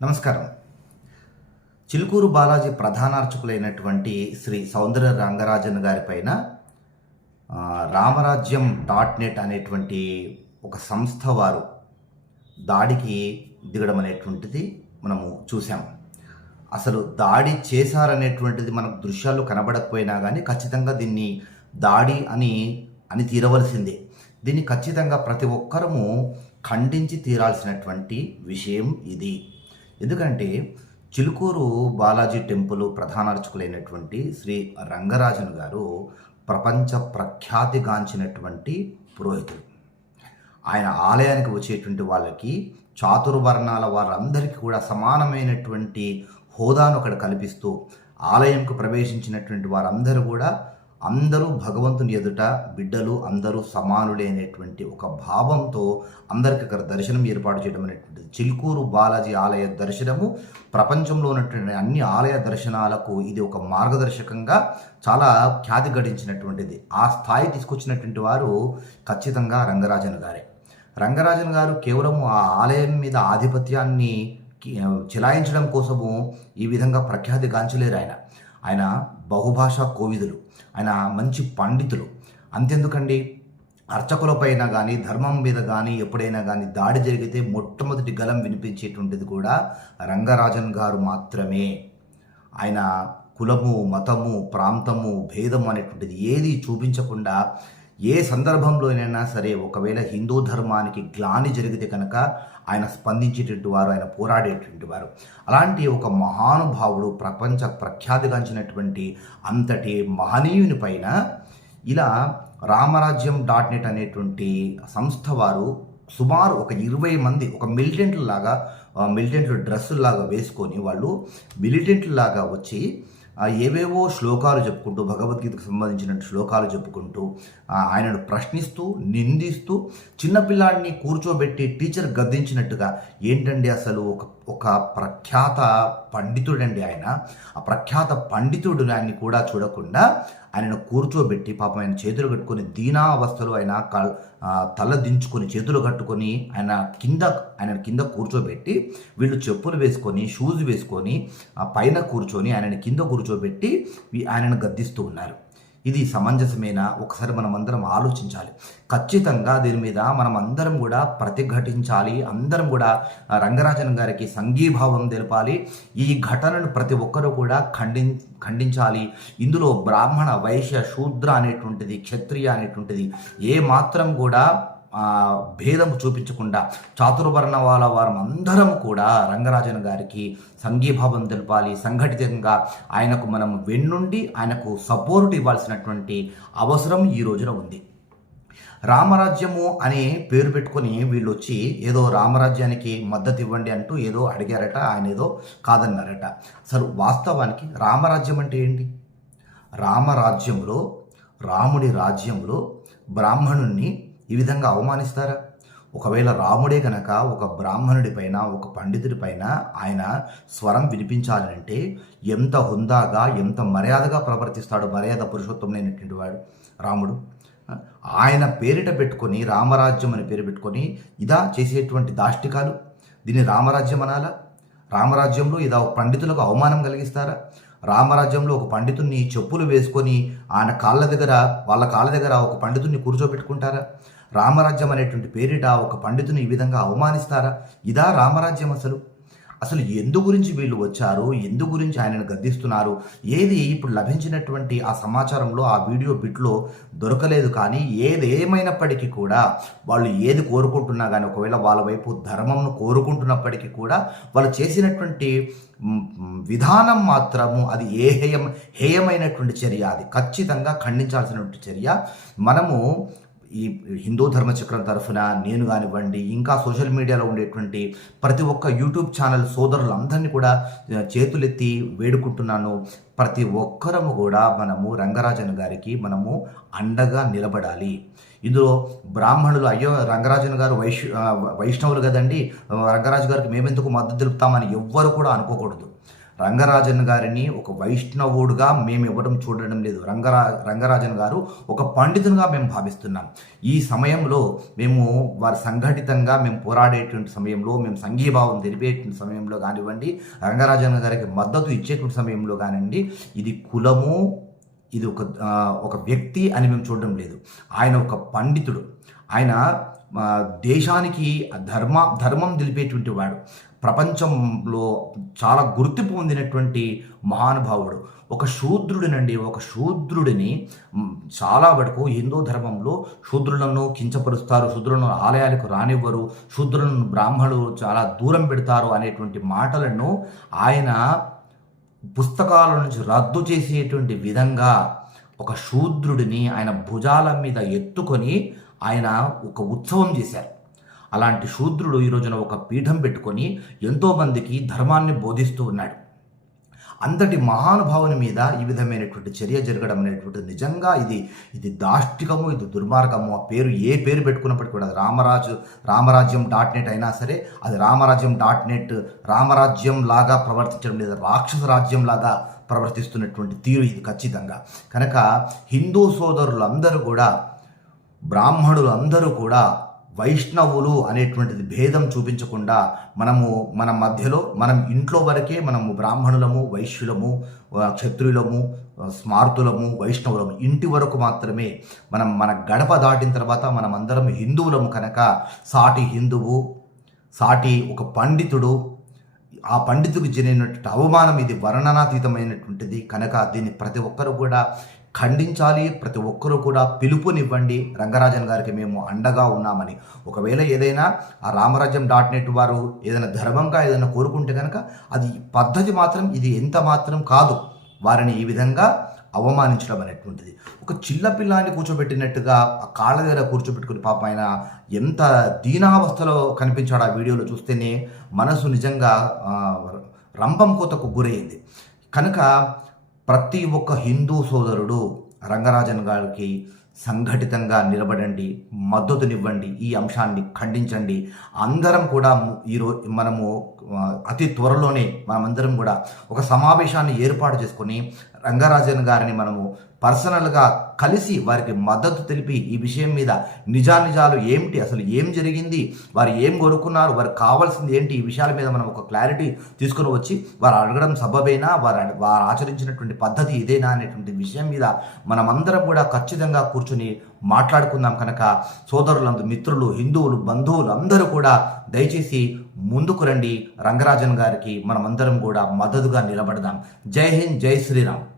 నమస్కారం. చిలుకూరు బాలాజీ ప్రధానార్చకులైనటువంటి శ్రీ సౌందర్య రంగరాజన్ గారి పైన రామరాజ్యం డాట్ నెట్ అనేటువంటి ఒక సంస్థ వారు దాడికి దిగడం అనేటువంటిది మనము చూసాం అసలు దాడి చేశారనేటువంటిది మనకు దృశ్యాలు కనబడకపోయినా కానీ ఖచ్చితంగా దీన్ని దాడి అని అని తీరవలసిందే. దీన్ని ఖచ్చితంగా ప్రతి ఒక్కరము ఖండించి తీరాల్సినటువంటి విషయం ఇది. ఎందుకంటే చిలుకూరు బాలాజీ టెంపుల్ ప్రధాన అర్చకులైనటువంటి శ్రీ రంగరాజన్ గారు ప్రపంచ ప్రఖ్యాతిగాంచినటువంటి పురోహితులు. ఆయన ఆలయానికి వచ్చేటువంటి వాళ్ళకి చాతుర్వర్ణాల వారందరికీ కూడా సమానమైనటువంటి హోదాను అక్కడ కల్పిస్తూ ఆలయంకు ప్రవేశించినటువంటి వారందరూ కూడా అందరూ భగవంతుని ఎదుట బిడ్డలు అందరూ సమానులే అనేటువంటి ఒక భావంతో అందరికి అక్కడ దర్శనం ఏర్పాటు చేయడం అనేటువంటిది. చిల్కూరు బాలాజీ ఆలయ దర్శనము ప్రపంచంలో ఉన్నటువంటి అన్ని ఆలయ దర్శనాలకు ఇది ఒక మార్గదర్శకంగా చాలా ఖ్యాతి గడించినటువంటిది. ఆ స్థాయి తీసుకొచ్చినటువంటి వారు ఖచ్చితంగా రంగరాజన్ గారే. రంగరాజన్ గారు కేవలం ఆ ఆలయం మీద ఆధిపత్యాన్ని చిలాయించడం కోసము ఈ విధంగా ప్రఖ్యాతి గాంచలేరు ఆయన. ఆయన బహుభాషా కోవిదులు. ఆయన మంచి పండితులు. అంతెందుకండి? అర్చకులపైన కానీ ధర్మం మీద కానీ ఎప్పుడైనా కానీ దాడి జరిగితే మొట్టమొదటి గలం వినిపించేటువంటిది కూడా రంగరాజన్ గారు మాత్రమే. ఆయన కులము మతము ప్రాంతము భేదము అనేటువంటిది ఏది చూపించకుండా ఏ సందర్భంలోనైనా సరే ఒకవేళ హిందూ ధర్మానికి గ్లాని జరిగితే కనుక ఆయన స్పందించేటువంటి వారు ఆయన పోరాడేటువంటి వారు. అలాంటి ఒక మహానుభావుడు ప్రపంచ ప్రఖ్యాతిగాంచినటువంటి అంతటి మహనీయుని పైన ఇలా రామరాజ్యం డాట్ నెట్ అనేటువంటి సంస్థ వారు సుమారు ఒక ఇరవై మంది ఒక మిలిటెంట్లు లాగా మిలిటెంట్లు డ్రెస్సులాగా వేసుకొని వాళ్ళు మిలిటెంట్లు లాగా వచ్చి ఏవేవో శ్లోకాలు చెప్పుకుంటూ భగవద్గీతకు సంబంధించిన శ్లోకాలు చెప్పుకుంటూ ఆయనను ప్రశ్నిస్తూ నిందిస్తూ చిన్నపిల్లాడిని కూర్చోబెట్టి టీచర్ గద్దించినట్టుగా ఏంటండి అసలు ఒక ఒక ప్రఖ్యాత పండితుడండి ఆయన. ఆ ప్రఖ్యాత పండితుడు ఆయన్ని కూడా చూడకుండా ఆయనను కూర్చోబెట్టి పాపం ఆయన చేతులు కట్టుకొని దీనావస్థలో ఆయన కల్ తల దించుకొని చేతులు కట్టుకొని ఆయన కింద ఆయన కింద కూర్చోబెట్టి వీళ్ళు చెప్పులు వేసుకొని షూస్ వేసుకొని పైన కూర్చొని ఆయనని కింద కూర్చోబెట్టి ఆయనను గద్దిస్తూ ఉన్నారు. ఇది సమంజసమేనా? ఒకసారి మనం అందరం ఆలోచించాలి. ఖచ్చితంగా దీని మీద మనం అందరం కూడా ప్రతిఘటించాలి. అందరం కూడా రంగరాజన్ గారికి సంఘీభావం తెలపాలి. ఈ ఘటనను ప్రతి ఒక్కరూ కూడా ఖండి ఖండించాలి. ఇందులో బ్రాహ్మణ వైశ్య శూద్ర అనేటువంటిది క్షత్రియ అనేటువంటిది ఏ మాత్రం కూడా భేదము భేదం చూపించకుండా చాతుర్వర్ణ వాళ్ళ వారందరం అందరం కూడా రంగరాజన్ గారికి సంఘీభావం తెలపాలి. సంఘటితంగా ఆయనకు మనం వెన్నుండి ఆయనకు సపోర్ట్ ఇవ్వాల్సినటువంటి అవసరం ఈ రోజున ఉంది. రామరాజ్యము అనే పేరు పెట్టుకొని వీళ్ళు వచ్చి ఏదో రామరాజ్యానికి మద్దతు ఇవ్వండి అంటూ ఏదో అడిగారట ఆయన ఏదో కాదన్నారట. అసలు వాస్తవానికి రామరాజ్యం అంటే ఏంటి? రామరాజ్యంలో రాముడి రాజ్యంలో బ్రాహ్మణుణ్ణి ఈ విధంగా అవమానిస్తారా? ఒకవేళ రాముడే గనక ఒక బ్రాహ్మణుడి పైన ఒక పండితుడి పైన ఆయన స్వరం వినిపించాలంటే ఎంత హుందాగా ఎంత మర్యాదగా ప్రవర్తిస్తాడు మర్యాద పురుషోత్తమైనటువంటి వాడు రాముడు. ఆయన పేరిట పెట్టుకొని రామరాజ్యం అని పేరు పెట్టుకొని ఇదా చేసేటువంటి దాష్టికాలు. దీన్ని రామరాజ్యం అనాలా? రామరాజ్యంలో ఇదా ఒక పండితులకు అవమానం కలిగిస్తారా? రామరాజ్యంలో ఒక పండితుడిని చెప్పులు వేసుకొని ఆయన కాళ్ళ దగ్గర వాళ్ళ కాళ్ళ దగ్గర ఒక పండితుడిని కూర్చోబెట్టుకుంటారా? రామరాజ్యం అనేటువంటి పేరిట ఒక పండితుని ఈ విధంగా అవమానిస్తారా? ఇదా రామరాజ్యం అసలు? అసలు ఎందు గురించి వీళ్ళు వచ్చారు? ఎందు గురించి ఆయనను గద్దిస్తున్నారు? ఏది ఇప్పుడు లభించినటువంటి ఆ సమాచారంలో ఆ వీడియో బిట్లో దొరకలేదు కానీ ఏది ఏమైనప్పటికీ కూడా వాళ్ళు ఏది కోరుకుంటున్నా కానీ ఒకవేళ వాళ్ళ వైపు ధర్మంను కోరుకుంటున్నప్పటికీ కూడా వాళ్ళు చేసినటువంటి విధానం మాత్రము అది ఏ హేయం హేయమైనటువంటి చర్య అది? ఖచ్చితంగా ఖండించాల్సినటువంటి చర్య. మనము ఈ హిందూ ధర్మచక్రం తరఫున నేను కానివ్వండి ఇంకా సోషల్ మీడియాలో ఉండేటువంటి ప్రతి ఒక్క యూట్యూబ్ ఛానల్ సోదరులందరినీ కూడా చేతులెత్తి వేడుకుంటున్నాను. ప్రతి ఒక్కరము కూడా మనము రంగరాజన్ గారికి మనము అండగా నిలబడాలి. ఇందులో బ్రాహ్మణులు అయ్యో రంగరాజన్ గారు వైష్ వైష్ణవులు కదండి రంగరాజు గారికి మేమెందుకు మద్దతు తెలుపుతామని ఎవ్వరు కూడా అనుకోకూడదు. రంగరాజన్ గారిని ఒక వైష్ణవుడుగా మేము ఇవ్వడం చూడడం లేదు. రంగరా రంగరాజన్ గారు ఒక పండితునిగా మేము భావిస్తున్నాం. ఈ సమయంలో మేము వారి సంఘటితంగా మేము పోరాడేటువంటి సమయంలో మేము సంఘీభావం తెలిపేటువంటి సమయంలో కానివ్వండి రంగరాజన్ గారికి మద్దతు ఇచ్చేటువంటి సమయంలో కానివ్వండి ఇది కులము ఇది ఒక ఒక వ్యక్తి అని మేము చూడడం లేదు. ఆయన ఒక పండితుడు. ఆయన దేశానికి ధర్మ ధర్మం తెలిపేటువంటి వాడు. ప్రపంచంలో చాలా గుర్తింపు పొందినటువంటి మహానుభావుడు. ఒక శూద్రుడినండి. ఒక శూద్రుడిని చాలా వరకు హిందూ ధర్మంలో శూద్రులను కించపరుస్తారు. శూద్రులను ఆలయాలకు రానివ్వరు. శూద్రులను బ్రాహ్మణులు చాలా దూరం పెడతారు అనేటువంటి మాటలను ఆయన పుస్తకాల నుంచి రద్దు చేసేటువంటి విధంగా ఒక శూద్రుడిని ఆయన భుజాల మీద ఎత్తుకొని ఆయన ఒక ఉత్సవం చేశారు. అలాంటి శూద్రుడు ఈ రోజున ఒక పీఠం పెట్టుకొని ఎంతోమందికి ధర్మాన్ని బోధిస్తూ ఉన్నాడు. అంతటి మహానుభావుని మీద ఈ విధమైనటువంటి చర్య జరగడం అనేటువంటిది నిజంగా ఇది ఇది దాష్టికము ఇది దుర్మార్గము. ఆ పేరు ఏ పేరు పెట్టుకున్నప్పటికీ కూడా అది రామరాజు రామరాజ్యం డాట్ నెట్ అయినా సరే అది రామరాజ్యం డాట్ నెట్ రామరాజ్యం లాగా ప్రవర్తించడం లేదా రాక్షస రాజ్యం లాగా ప్రవర్తిస్తున్నటువంటి తీరు ఇది ఖచ్చితంగా. కనుక హిందూ సోదరులందరూ కూడా బ్రాహ్మణులు అందరూ కూడా వైష్ణవులు అనేటువంటిది భేదం చూపించకుండా మనము మన మధ్యలో మనం ఇంట్లో వరకే మనము బ్రాహ్మణులము వైశ్యులము క్షత్రియులము స్మార్తులము వైష్ణవులము ఇంటి వరకు మాత్రమే మనం మన గడప దాటిన తర్వాత మనం అందరం హిందువులము కనుక సాటి హిందువు సాటి ఒక పండితుడు ఆ పండితుకు జరిగినటువంటి అవమానం ఇది వర్ణనాతీతమైనటువంటిది. కనుక దీన్ని ప్రతి ఒక్కరు కూడా ఖండించాలి ప్రతి ఒక్కరూ కూడా పిలుపునివ్వండి. రంగరాజన్ గారికి మేము అండగా ఉన్నామని. ఒకవేళ ఏదైనా ఆ రామరాజ్యం డాట్ నెట్ వారు ఏదైనా ధర్మంగా ఏదైనా కోరుకుంటే కనుక అది పద్ధతి మాత్రం ఇది ఎంత మాత్రం కాదు. వారిని ఈ విధంగా అవమానించడం అనేటువంటిది ఒక చిన్నపిల్లాన్ని కూర్చోబెట్టినట్టుగా ఆ కాళ్ళ దగ్గర కూర్చోబెట్టుకుని పాప ఆయన ఎంత దీనావస్థలో కనిపించాడు ఆ వీడియోలో చూస్తేనే మనసు నిజంగా రంభం రంపం కోతకు గురైంది కనుక ప్రతి ఒక్క హిందూ సోదరుడు రంగరాజన్ గారికి సంఘటితంగా నిలబడండి మద్దతునివ్వండి ఈ అంశాన్ని ఖండించండి. అందరం కూడా ఈరోజు మనము అతి త్వరలోనే మనమందరం కూడా ఒక సమావేశాన్ని ఏర్పాటు చేసుకొని రంగరాజన్ గారిని మనము పర్సనల్గా కలిసి వారికి మద్దతు తెలిపి ఈ విషయం మీద నిజానిజాలు ఏమిటి? అసలు ఏం జరిగింది? వారు ఏం కోరుకున్నారు? వారు కావాల్సింది ఏంటి? ఈ విషయాల మీద మనం ఒక క్లారిటీ తీసుకుని వచ్చి వారు అడగడం సబబేనా? వారు వారు ఆచరించినటువంటి పద్ధతి ఇదేనా? అనేటువంటి విషయం మీద మనమందరం కూడా ఖచ్చితంగా కూర్చుని మాట్లాడుకుందాం కనుక సోదరులందు మిత్రులు హిందువులు బంధువులు అందరూ కూడా దయచేసి ముందుకు రండి. రంగరాజన్ గారికి మనమందరం కూడా మద్దతుగా నిలబడదాం. జై హింద్ జై శ్రీరామ్.